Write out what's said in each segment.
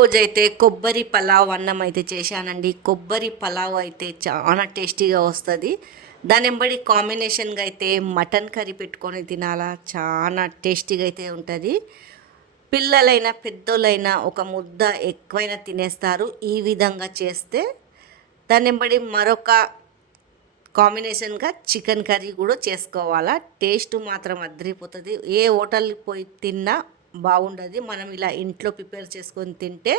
ఈరోజైతే కొబ్బరి పలావ్ అన్నం అయితే చేశానండి. కొబ్బరి పలావ్ అయితే చాలా టేస్టీగా వస్తుంది. దాని వెంబడి కాంబినేషన్గా అయితే మటన్ కర్రీ పెట్టుకొని తినాలా, చాలా టేస్టీగా అయితే ఉంటుంది. పిల్లలైనా పెద్దోళ్ళైనా ఒక ముద్ద ఎక్కువైనా తినేస్తారు ఈ విధంగా చేస్తే. దాని వెంబడి మరొక కాంబినేషన్గా చికెన్ కర్రీ కూడా చేసుకోవాలా. టేస్ట్ మాత్రం అదిరిపోతుంది. ఏ హోటల్కి పోయి తిన్నా బాగుండదు. మనం ఇలా ఇంట్లో ప్రిపేర్ చేసుకొని తింటే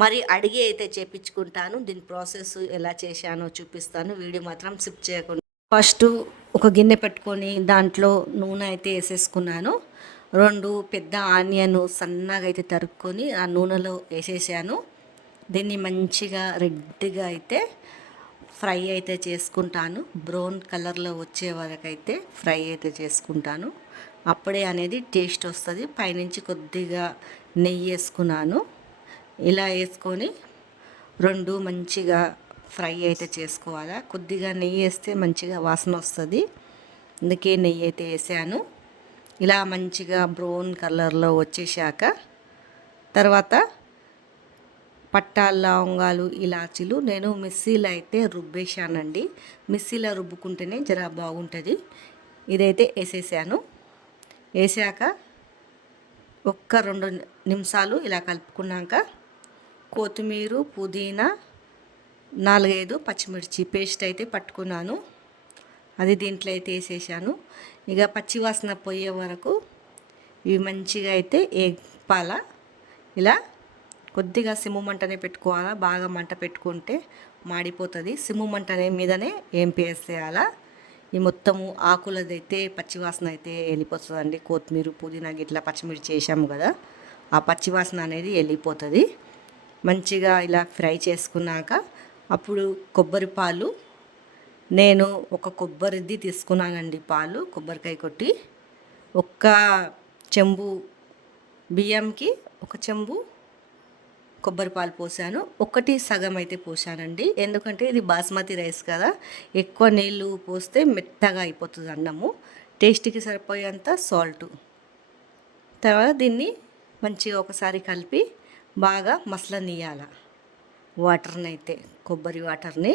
మరి అడిగి అయితే చేపించుకుంటాను. దీని ప్రాసెస్ ఎలా చేశానో చూపిస్తాను. వీడియో మాత్రం స్కిప్ చేయకుండా. ఫస్ట్ ఒక గిన్నె పెట్టుకొని దాంట్లో నూనె అయితే వేసేసుకున్నాను. 2 పెద్ద ఆనియన్ సన్నగా అయితే తరుక్కొని ఆ నూనెలో వేసేసాను. దీన్ని మంచిగా రెడ్గా అయితే ఫ్రై అయితే చేసుకుంటాను. బ్రౌన్ కలర్లో వచ్చే వరకు అయితే ఫ్రై అయితే చేసుకుంటాను. అప్పుడే అనేది టేస్ట్ వస్తుంది. పైనుంచి కొద్దిగా నెయ్యి వేసుకున్నాను. ఇలా వేసుకొని 2 మంచిగా ఫ్రై అయితే చేసుకోవాలి. కొద్దిగా నెయ్యి వేస్తే మంచిగా వాసన వస్తుంది. అందుకే నెయ్యి అయితే వేసాను. ఇలా మంచిగా బ్రౌన్ కలర్లో వచ్చేసాక తర్వాత పట్టా, లవంగాలు, ఇలాచీలు నేను మిక్సీలో అయితే రుబ్బేశానండి. మిక్సీలో రుబ్బుకుంటేనే జర బాగుంటుంది. ఇదైతే వేసేసాను. వేసాక ఒక్క 2 నిమిషాలు ఇలా కలుపుకున్నాక కొత్తిమీర, పుదీనా, 4-5 పచ్చిమిర్చి పేస్ట్ అయితే పట్టుకున్నాను. అది దీంట్లో అయితే వేసేసాను. ఇక పచ్చివాసన పోయే వరకు ఇవి మంచిగా అయితే వేపాల. ఇలా కొద్దిగా సిమ్ము మంటనే పెట్టుకోవాలా. బాగా మంట పెట్టుకుంటే మాడిపోతుంది. సిమ్ము మంట మీదనే వేసేయాలా. ఈ మొత్తము ఆకులదైతే పచ్చివాసన అయితే వెళ్ళిపోతుందండి. కొత్తిమీర, పుదీనా గిట్లా పచ్చిమిర్చి వేసాము కదా, ఆ పచ్చివాసన అనేది వెళ్ళిపోతుంది. మంచిగా ఇలా ఫ్రై చేసుకున్నాక అప్పుడు కొబ్బరి పాలు, నేను ఒక కొబ్బరిది తీసుకున్నానండి. పాలు కొబ్బరికాయ కొట్టి ఒక్క చెంబు బియ్యంకి 1 చెంబు కొబ్బరి పాలు పోసాను. 1 సగం అయితే పోసానండి. ఎందుకంటే ఇది బాస్మతి రైస్ కదా, ఎక్కువ నీళ్ళు పోస్తే మెత్తగా అయిపోతుంది అన్నము. టేస్ట్కి సరిపోయేంత సాల్ట్. తర్వాత దీన్ని మంచిగా ఒకసారి కలిపి బాగా మసలనియాల వాటర్ని అయితే, కొబ్బరి వాటర్ని.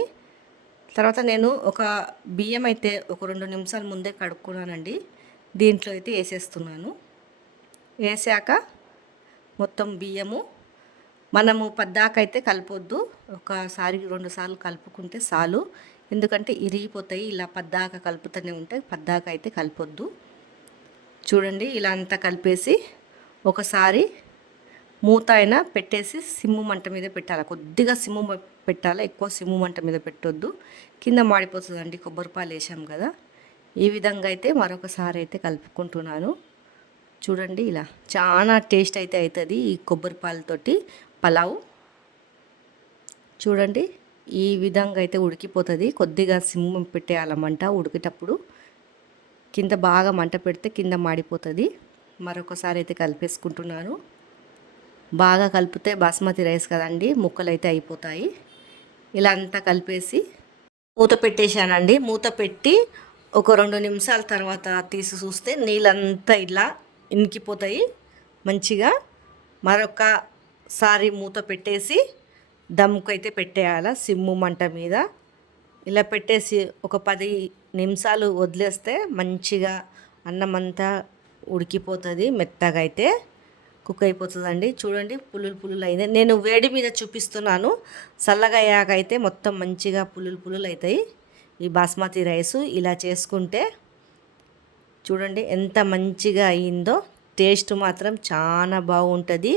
తర్వాత నేను ఒక బియ్యం అయితే ఒక 2 నిమిషాల ముందే కడుక్కున్నానండి. దీంట్లో అయితే వేసేస్తున్నాను. వేసాక మొత్తం బియ్యము మనము పద్దాకైతే కలపొద్దు. ఒకసారి 2 సార్లు కలుపుకుంటే చాలు. ఎందుకంటే ఇరిగిపోతాయి. ఇలా పద్దాక కలుపుతూనే ఉంటే పద్దాక అయితే కలపొద్దు. చూడండి ఇలా అంతా కలిపేసి ఒకసారి మూత అయినా పెట్టేసి సిమ్ము మంట మీద పెట్టాలి. కొద్దిగా సిమ్ము పెట్టాలి, ఎక్కువ సిమ్ము మంట మీద పెట్టొద్దు. కింద మాడిపోతుందండి, కొబ్బరి పాలు వేసాం కదా. ఈ విధంగా అయితే మరొకసారి అయితే కలుపుకుంటున్నాను. చూడండి ఇలా చాలా టేస్ట్ అయితే అవుతుంది ఈ కొబ్బరి పాలతోటి పలావ్. చూడండి ఈ విధంగా అయితే ఉడికిపోతుంది. కొద్దిగా సిమ్ము పెట్టేయాలన్నమాట ఉడికేటప్పుడు. కింద బాగా మంట పెడితే కింద మాడిపోతుంది. మరొకసారి అయితే కలిపేసుకుంటున్నాను. బాగా కలిపితే బాస్మతి రైస్ కదండి, ముక్కలు అయితే అయిపోతాయి. ఇలా అంతా కలిపేసి మూత పెట్టేశానండి. మూత పెట్టి ఒక 2 నిమిషాల తర్వాత తీసి చూస్తే నీళ్ళంతా ఇలా ఇంకిపోతాయి మంచిగా. మరొకసారి మూత పెట్టేసి దమ్ముకు అయితే పెట్టేయాలి సిమ్ము మంట మీద. ఇలా పెట్టేసి ఒక 10 నిమిషాలు వదిలేస్తే మంచిగా అన్నం అంతా ఉడికిపోతుంది, మెత్తగా అయితే కుక్ అయిపోతుందండి. చూడండి పులులు అయితే నేను వేడి మీద చూపిస్తున్నాను. చల్లగా అయ్యాక అయితే మొత్తం మంచిగా పులులు అవుతాయి ఈ బాస్మతి రైసు. ఇలా చేసుకుంటే చూడండి ఎంత మంచిగా అయ్యిందో. టేస్ట్ మాత్రం చాలా బాగుంటుంది.